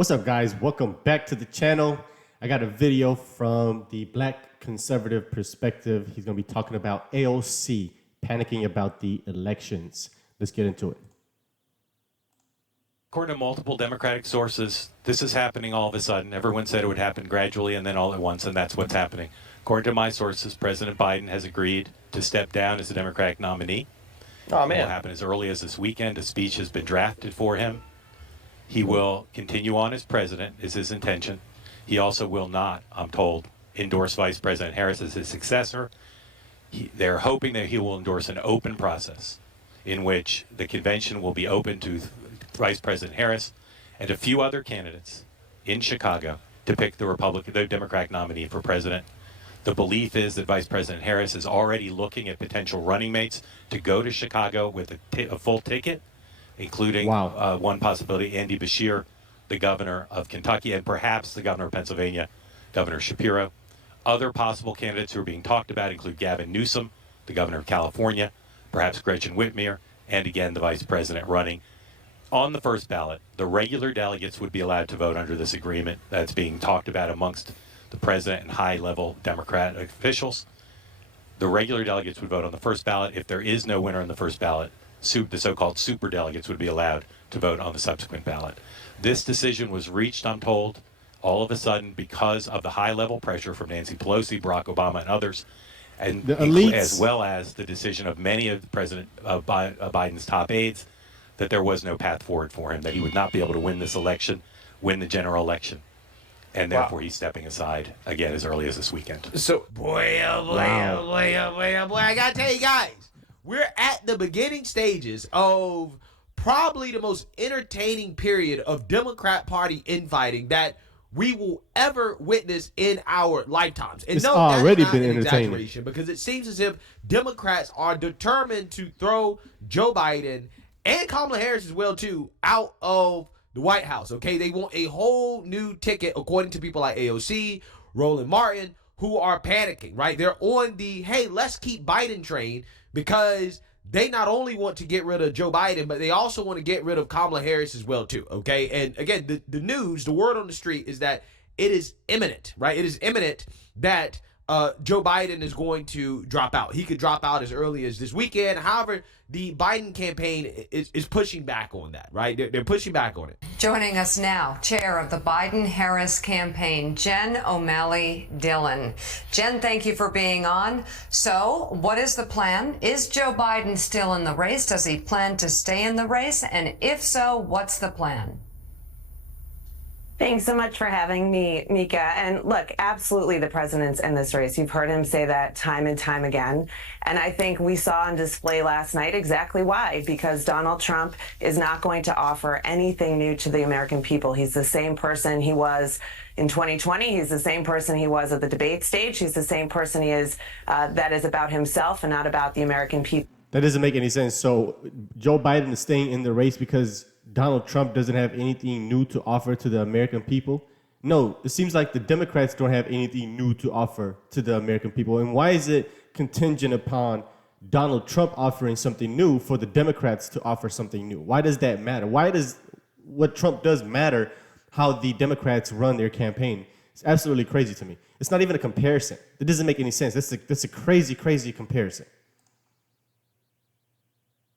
What's up, guys? Welcome back to the channel. I got a video from the Black conservative perspective. He's going to be talking about AOC panicking about the elections. Let's get into it. According to multiple Democratic sources, this is happening all of a sudden. Everyone said it would happen gradually and then all at once, and that's what's happening. According to my sources, President Biden has agreed to step down as the Democratic nominee. Oh, man. It will happen as early as this weekend. A speech has been drafted for him. He will continue on as president, is his intention. He also will not, I'm told, endorse Vice President Harris as his successor. They're hoping that he will endorse an open process in which the convention will be open to Vice President Harris and a few other candidates in Chicago to pick the Democratic nominee for president. The belief is that Vice President Harris is already looking at potential running mates to go to Chicago with a full ticket, including one possibility, Andy Beshear, the governor of Kentucky, and perhaps the governor of Pennsylvania, Governor Shapiro. Other possible candidates who are being talked about include Gavin Newsom, the governor of California, perhaps Gretchen Whitmer, and again, the vice president running. On the first ballot, the regular delegates would be allowed to vote under this agreement that's being talked about amongst the president and high-level Democratic officials. The regular delegates would vote on the first ballot. If there is no winner on the first ballot, the so-called super delegates would be allowed to vote on the subsequent ballot. This decision was reached, I'm told, all of a sudden because of the high-level pressure from Nancy Pelosi, Barack Obama, and others, and as well as the decision of many of President Biden's top aides that there was no path forward for him, that he would not be able to win this election, win the general election. And therefore, he's stepping aside again as early as this weekend. So, boy, I gotta tell you guys, we're at the beginning stages of probably the most entertaining period of Democrat Party infighting that we will ever witness in our lifetimes. And it's no, already that's not been an entertaining exaggeration, because it seems as if Democrats are determined to throw Joe Biden and Kamala Harris as well too out of the White House. Okay, they want a whole new ticket, according to people like AOC, Roland Martin, who are panicking, right? They're on the, hey, let's keep Biden train, because they not only want to get rid of Joe Biden, but they also want to get rid of Kamala Harris as well too, okay? And again, the news, the word on the street is that it is imminent, right? It is imminent that Joe Biden is going to drop out. He could drop out as early as this weekend. However, the Biden campaign is pushing back on that, right? They're pushing back on it. Joining us now, chair of the Biden-Harris campaign, Jen O'Malley Dillon. Jen, thank you for being on. So, what is the plan? Is Joe Biden still in the race? Does he plan to stay in the race? And if so, what's the plan? Thanks so much for having me, Mika. And look, absolutely the president's in this race. You've heard him say that time and time again. And I think we saw on display last night exactly why, because Donald Trump is not going to offer anything new to the American people. He's the same person he was in 2020. He's the same person he was at the debate stage. He's the same person he is that is about himself and not about the American people. That doesn't make any sense. So Joe Biden is staying in the race because Donald Trump doesn't have anything new to offer to the American people? No, it seems like the Democrats don't have anything new to offer to the American people. And why is it contingent upon Donald Trump offering something new for the Democrats to offer something new? Why does that matter? Why does what Trump does matter how the Democrats run their campaign? It's absolutely crazy to me. It's not even a comparison. It doesn't make any sense. That's a crazy, crazy comparison.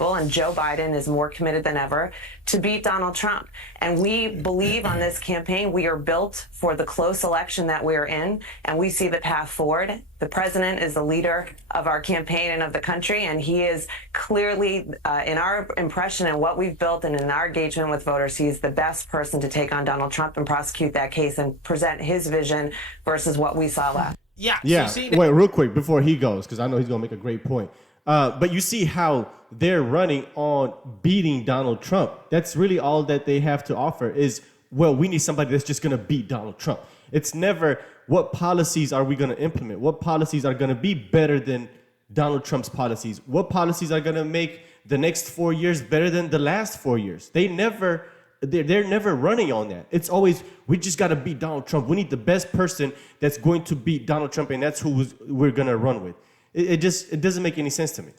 And Joe Biden is more committed than ever to beat Donald Trump. And we believe on this campaign, we are built for the close election that we're in, and we see the path forward. The president is the leader of our campaign and of the country, and he is clearly, in our impression and what we've built and in our engagement with voters, he's the best person to take on Donald Trump and prosecute that case and present his vision versus what we saw last. Yeah. Wait, real quick before he goes, because I know he's going to make a great point. But you see how they're running on beating Donald Trump. That's really all that they have to offer is, well, we need somebody that's just going to beat Donald Trump. It's never what policies are we going to implement? What policies are going to be better than Donald Trump's policies? What policies are going to make the next 4 years better than the last 4 years? They're never running on that. It's always, we just got to beat Donald Trump. We need the best person that's going to beat Donald Trump, and that's who we're going to run with. It doesn't make any sense to me.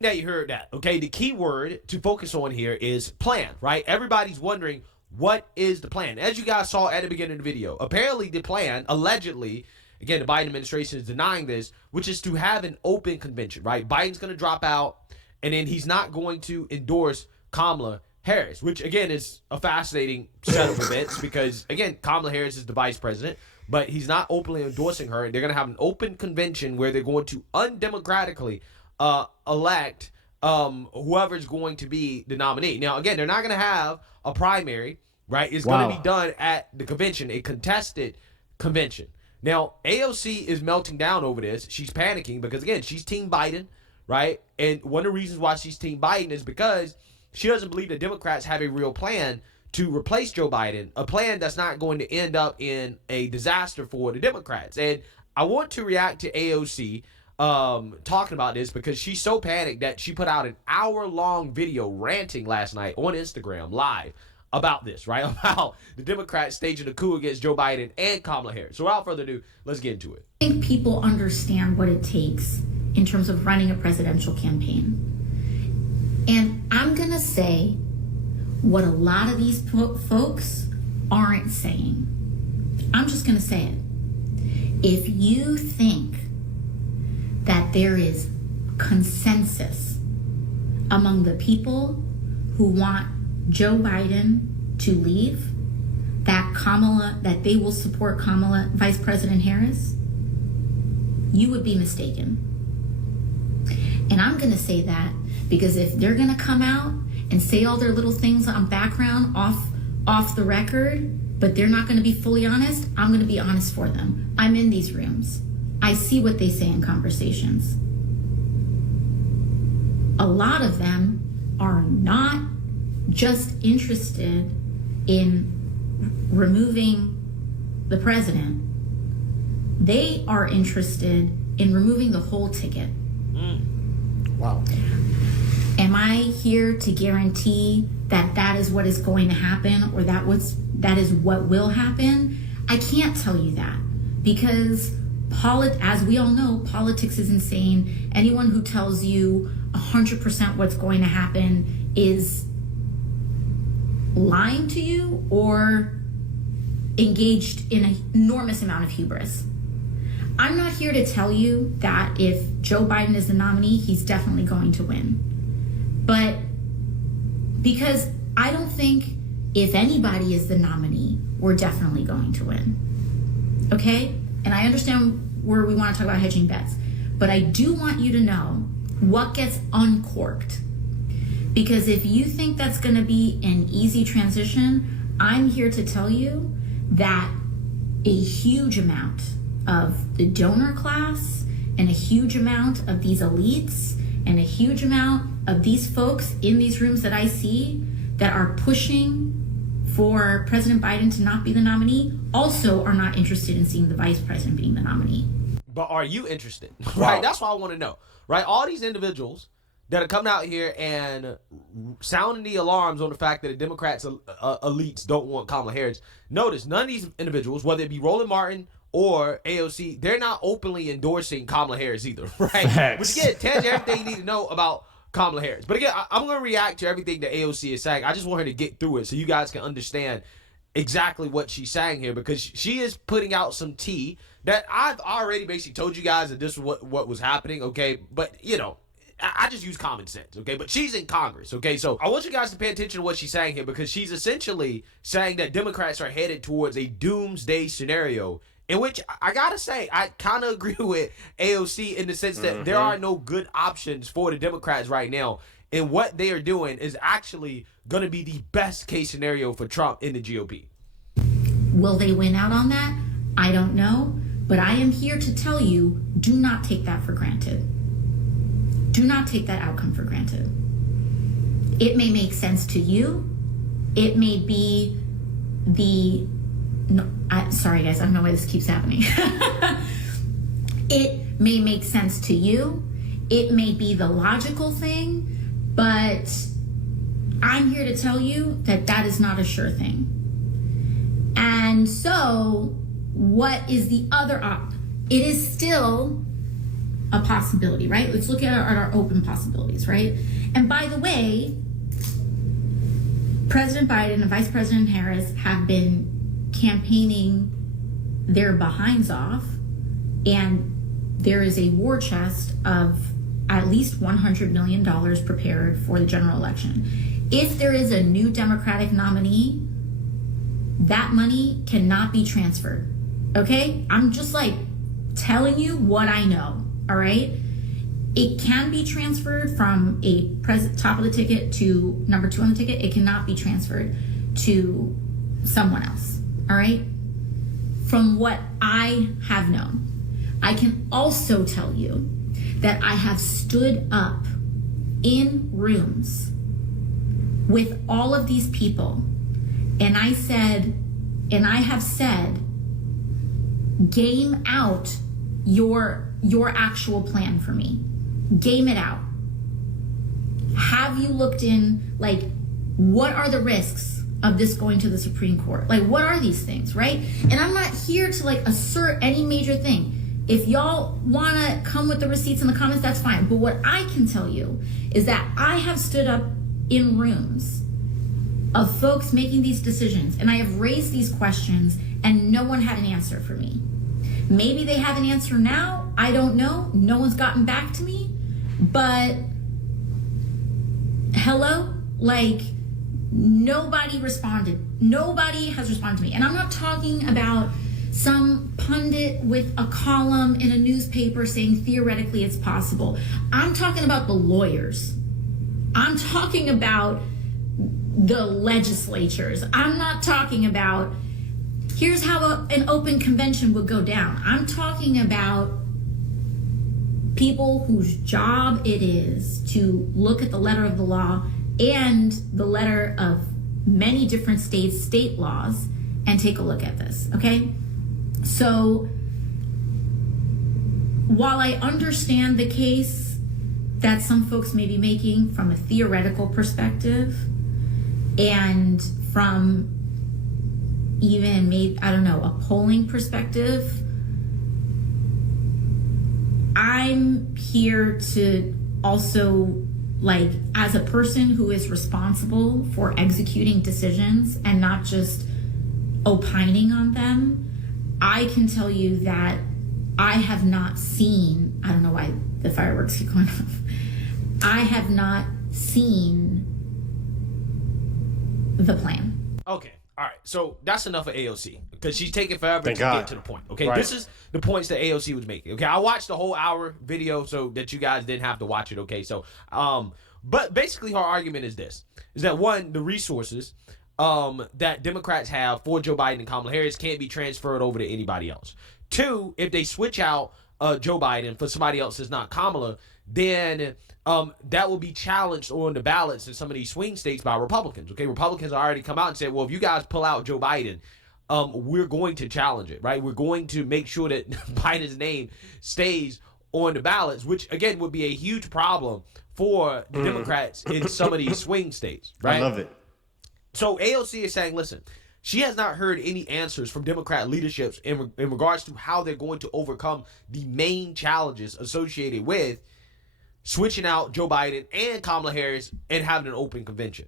Now you heard that, okay? The key word to focus on here is plan, right? Everybody's wondering, What is the plan? As you guys saw at the beginning of the video, apparently the plan, allegedly, again, the Biden administration is denying this, which is to have an open convention, right? Biden's going to drop out, and then he's not going to endorse Kamala Harris, which, again, is a fascinating set of events because, again, Kamala Harris is the vice president, but he's not openly endorsing her. They're going to have an open convention where they're going to undemocratically elect whoever's going to be the nominee. Now, again, they're not going to have a primary, right? It's going to be done at the convention, a contested convention. Now, AOC is melting down over this. She's panicking because, again, she's Team Biden, right? And one of the reasons why she's Team Biden is because she doesn't believe the Democrats have a real plan to replace Joe Biden, a plan that's not going to end up in a disaster for the Democrats. And I want to react to AOC talking about this because she's so panicked that she put out an hour-long video ranting last night on Instagram live about this, right? About the Democrats staging a coup against Joe Biden and Kamala Harris. So without further ado, let's get into it. I think people understand what it takes in terms of running a presidential campaign. And I'm going to say what a lot of these folks aren't saying. I'm just going to say it. If you think that there is consensus among the people who want Joe Biden to leave, that they will support Kamala, Vice President Harris, you would be mistaken. And I'm going to say that because if they're going to come out and say all their little things on background off the record, but they're not going to be fully honest, I'm going to be honest for them. I'm in these rooms. I see what they say in conversations. A lot of them are not just interested in removing the president. They are interested in removing the whole ticket. Wow. Am I here to guarantee that that is what is going to happen or that is what will happen? I can't tell you that because as we all know, politics is insane. Anyone who tells you 100% what's going to happen is lying to you or engaged in an enormous amount of hubris. I'm not here to tell you that if Joe Biden is the nominee, he's definitely going to win. But because I don't think if anybody is the nominee, we're definitely going to win. Okay? And I understand where we want to talk about hedging bets. But I do want you to know what gets uncorked. Because if you think that's going to be an easy transition, I'm here to tell you that a huge amount of the donor class and a huge amount of these elites and a huge amount of these folks in these rooms that I see that are pushing for President Biden to not be the nominee also are not interested in seeing the vice president being the nominee. But are you interested? Right? That's what I want to know. Right? All these individuals that are coming out here and sounding the alarms on the fact that the Democrats elites don't want Kamala Harris. Notice none of these individuals, whether it be Roland Martin or AOC, they're not openly endorsing Kamala Harris either, right? Facts. Which again tells you everything you need to know about Kamala Harris. But again, I'm going to react to everything that AOC is saying. I just want her to get through it so you guys can understand exactly what she's saying here because she is putting out some tea that I've already basically told you guys that this is what was happening, okay? But, you know, I just use common sense, okay? But she's in Congress, okay? So I want you guys to pay attention to what she's saying here because she's essentially saying that Democrats are headed towards a doomsday scenario in which I gotta say, I kind of agree with AOC in the sense that there are no good options for the Democrats right now. And what they are doing is actually going to be the best case scenario for Trump in the GOP. Will they win out on that? I don't know. But I am here to tell you, do not take that for granted. Do not take that outcome for granted. It may make sense to you. It may be sorry guys, I don't know why this keeps happening. It may make sense to you. It may be the logical thing, but I'm here to tell you that that is not a sure thing. And so what is the other it is still a possibility, right? Let's look at our open possibilities, right? And by the way, President Biden and Vice President Harris have been campaigning their behinds off, and there is a war chest of at least $100 million prepared for the general election. If there is a new Democratic nominee, that money cannot be transferred. Okay? I'm just like telling you what I know. All right? It can be transferred from a top of the ticket to number 2 on the ticket. It cannot be transferred to someone else. All right? From what I have known. I can also tell you that I have stood up in rooms with all of these people, and I have said, game out your actual plan for me. Game it out. Have you looked in, like, what are the risks of this going to the Supreme Court? Like, what are these things, right? And I'm not here to, like, assert any major thing. If y'all want to come with the receipts in the comments, that's fine. But what I can tell you is that I have stood up in rooms of folks making these decisions, and I have raised these questions, and no one had an answer for me. Maybe they have an answer now. I don't know. No one's gotten back to me. But hello? Like, nobody responded. Nobody has responded to me. And I'm not talking about some pundit with a column in a newspaper saying theoretically it's possible. I'm talking about the lawyers. I'm talking about the legislatures. I'm not talking about here's how an open convention would go down. I'm talking about people whose job it is to look at the letter of the law and the letter of many different states' state laws and take a look at this, okay? So while I understand the case that some folks may be making from a theoretical perspective and from even maybe, I don't know, a polling perspective, I'm here to also, like, as a person who is responsible for executing decisions and not just opining on them, I can tell you that I have not seen, I don't know why the fireworks keep going off. I have not seen the plan. Okay. All right. So that's enough of AOC because she's taking forever Thank to God. get to the point. Okay. Right. This is the points that AOC was making. Okay. I watched the whole hour video so that you guys didn't have to watch it. Okay. So, but basically her argument is this, is that one, the resources that Democrats have for Joe Biden and Kamala Harris can't be transferred over to anybody else. Two, if they switch out Joe Biden for somebody else that's not Kamala, then that will be challenged on the ballots in some of these swing states by Republicans. Okay, Republicans already come out and said, well, if you guys pull out Joe Biden, we're going to challenge it, right? We're going to make sure that Biden's name stays on the ballots, which again would be a huge problem for the Democrats in some of these swing states, right? I love it. So AOC is saying, listen, she has not heard any answers from Democrat leaderships in regards to how they're going to overcome the main challenges associated with switching out Joe Biden and Kamala Harris and having an open convention.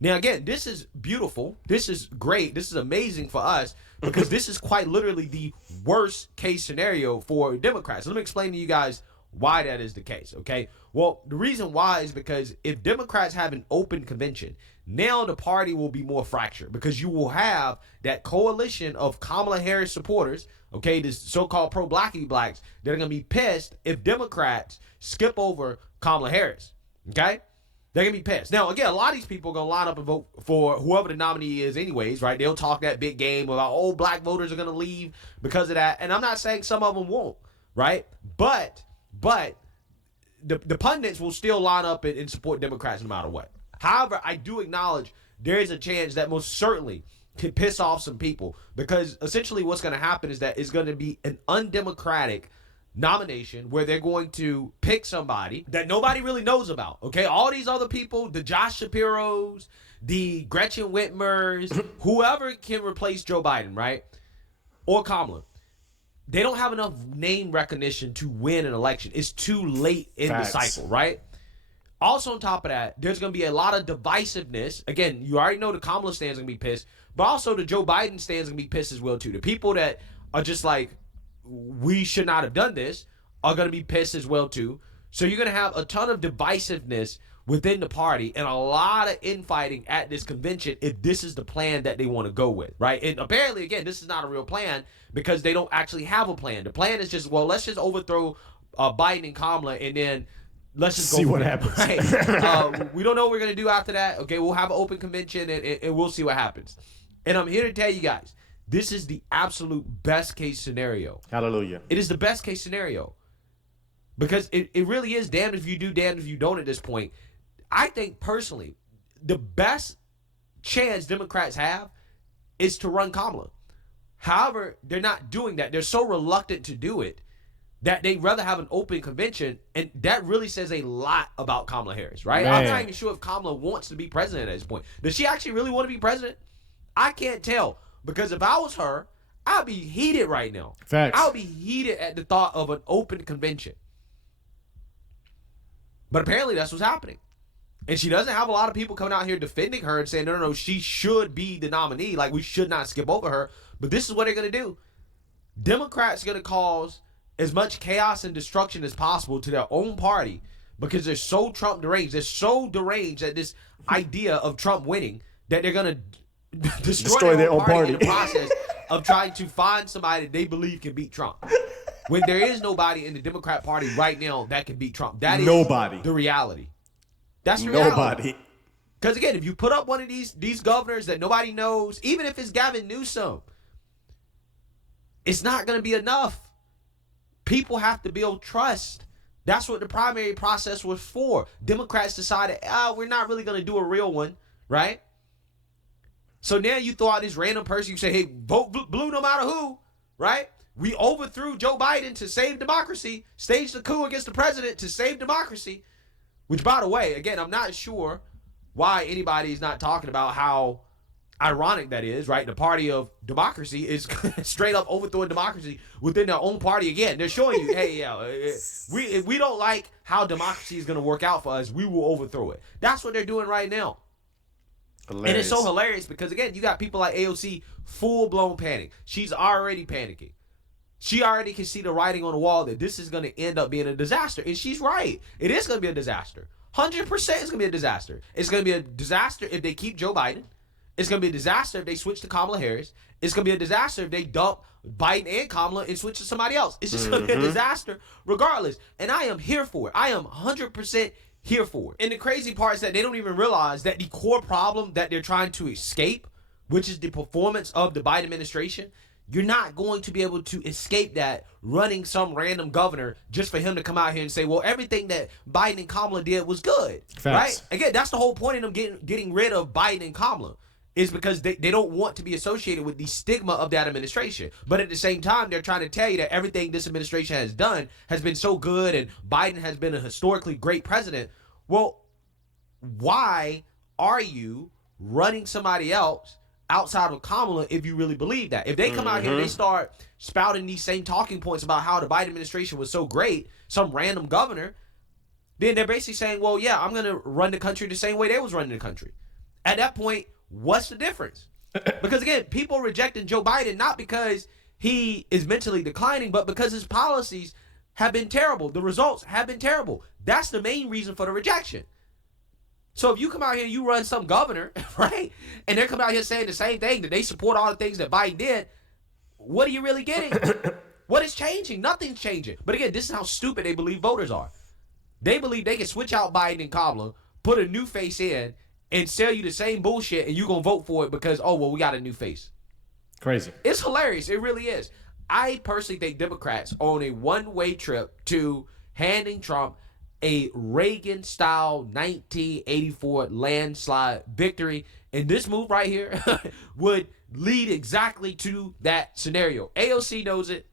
Now, again, this is beautiful. This is great. This is amazing for us because this is quite literally the worst case scenario for Democrats. Let me explain to you guys why that is the case, okay? Well, the reason why is because if Democrats have an open convention, now the party will be more fractured because you will have that coalition of Kamala Harris supporters, okay, this so-called pro-blacky blacks, that are going to be pissed if Democrats skip over Kamala Harris, okay? They're going to be pissed. Now, again, a lot of these people are going to line up and vote for whoever the nominee is anyways, right? They'll talk that big game about, oh, black voters are going to leave because of that. And I'm not saying some of them won't, right? But the pundits will still line up and support Democrats no matter what. However, I do acknowledge there is a chance that most certainly could piss off some people because essentially what's going to happen is that it's going to be an undemocratic nomination where they're going to pick somebody that nobody really knows about, okay? All these other people, the Josh Shapiros, the Gretchen Whitmers, whoever can replace Joe Biden, right? Or Kamala. They don't have enough name recognition to win an election. It's too late in Facts. the cycle, right? Also, on top of that, there's going to be a lot of divisiveness. Again, you already know the Kamala stands going to be pissed, but also the Joe Biden stands going to be pissed as well, too. The people that are just like, we should not have done this, are going to be pissed as well, too. So you're going to have a ton of divisiveness within the party and a lot of infighting at this convention if this is the plan that they want to go with, right? And apparently, again, this is not a real plan because they don't actually have a plan. The plan is just, well, let's just overthrow Biden and Kamala and then let's just see go what there, happens. Right? We don't know what we're going to do after that. Okay, we'll have an open convention and we'll see what happens. And I'm here to tell you guys, this is the absolute best case scenario. Hallelujah. It is the best case scenario. Because it really is damned if you do, damned if you don't at this point. I think personally, the best chance Democrats have is to run Kamala. However, they're not doing that. They're so reluctant to do it that they'd rather have an open convention. And that really says a lot about Kamala Harris, right? Man. I'm not even sure if Kamala wants to be president at this point. Does she actually really want to be president? I can't tell. Because if I was her, I'd be heated right now. Facts. I would be heated at the thought of an open convention. But apparently that's what's happening. And she doesn't have a lot of people coming out here defending her and saying, no, she should be the nominee. Like, we should not skip over her. But this is what they're going to do. Democrats are going to cause as much chaos and destruction as possible to their own party because they're so Trump deranged. They're so deranged at this idea of Trump winning that they're going to destroy their own party in the process of trying to find somebody that they believe can beat Trump. When there is nobody in the Democrat Party right now that can beat Trump. That is nobody. The reality. That's the reality. Nobody. Because again, if you put up one of these governors that nobody knows, even if it's Gavin Newsom, it's not going to be enough. People have to build trust. That's what the primary process was for. Democrats decided, we're not really going to do a real one, right? So now you throw out this random person, you say, hey, vote blue no matter who, right? We overthrew Joe Biden to save democracy, staged a coup against the president to save democracy. Which, by the way, again, I'm not sure why anybody's not talking about how ironic that is, right? The party of democracy is straight up overthrowing democracy within their own party again. They're showing you, hey, if we don't like how democracy is going to work out for us, we will overthrow it. That's what they're doing right now. Hilarious. And it's so hilarious because, again, you got people like AOC full-blown panic. She's already panicking. She already can see the writing on the wall that this is going to end up being a disaster. And she's right. It is going to be a disaster. 100% it's going to be a disaster. It's going to be a disaster if they keep Joe Biden. It's going to be a disaster if they switch to Kamala Harris. It's going to be a disaster if they dump Biden and Kamala and switch to somebody else. It's just going to be a disaster regardless. And I am here for it. I am 100% here for it. And the crazy part is that they don't even realize that the core problem that they're trying to escape, which is the performance of the Biden administration, you're not going to be able to escape that running some random governor just for him to come out here and say, well, everything that Biden and Kamala did was good. Facts. Right? Again, that's the whole point of them getting rid of Biden and Kamala is because they don't want to be associated with the stigma of that administration. But at the same time, they're trying to tell you that everything this administration has done has been so good and Biden has been a historically great president. Well, why are you running somebody else outside of Kamala if you really believe that? If they come out here and they start spouting these same talking points about how the Biden administration was so great, some random governor, then they're basically saying, well, yeah, I'm going to run the country the same way they was running the country. At that point, what's the difference? Because again, people are rejecting Joe Biden not because he is mentally declining, but because his policies have been terrible. The results have been terrible. That's the main reason for the rejection. So if you come out here and you run some governor, right, and they're coming out here saying the same thing, that they support all the things that Biden did, what are you really getting? What is changing? Nothing's changing. But again, this is how stupid they believe voters are. They believe they can switch out Biden and Kamala, put a new face in, and sell you the same bullshit, and you're going to vote for it because, oh, well, we got a new face. Crazy. It's hilarious. It really is. I personally think Democrats are on a one-way trip to handing Trump a Reagan-style 1984 landslide victory. And this move right here would lead exactly to that scenario. AOC knows it.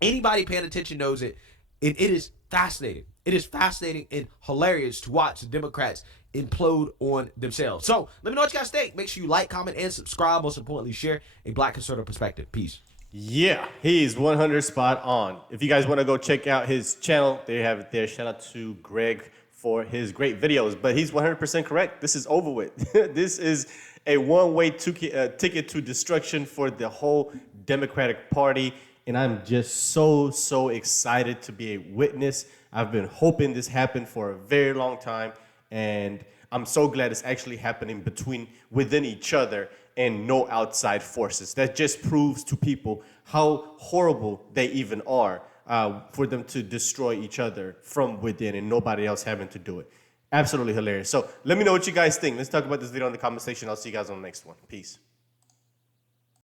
Anybody paying attention knows it. And it is fascinating. It is fascinating and hilarious to watch the Democrats implode on themselves. So let me know what you guys think. Make sure you like, comment, and subscribe. Most importantly, share a Black conservative perspective. Peace. Yeah, he's 100 spot on. If you guys want to go check out his channel, they have it there. Shout out to Greg for his great videos. But he's 100% correct. This is over with. This is a one-way ticket to destruction for the whole Democratic Party. And I'm just so excited to be a witness. I've been hoping this happened for a very long time. And I'm so glad it's actually happening within each other and no outside forces. That just proves to people how horrible they even are for them to destroy each other from within and nobody else having to do it. Absolutely hilarious. So let me know what you guys think. Let's talk about this video in the comment section. I'll see you guys on the next one. Peace.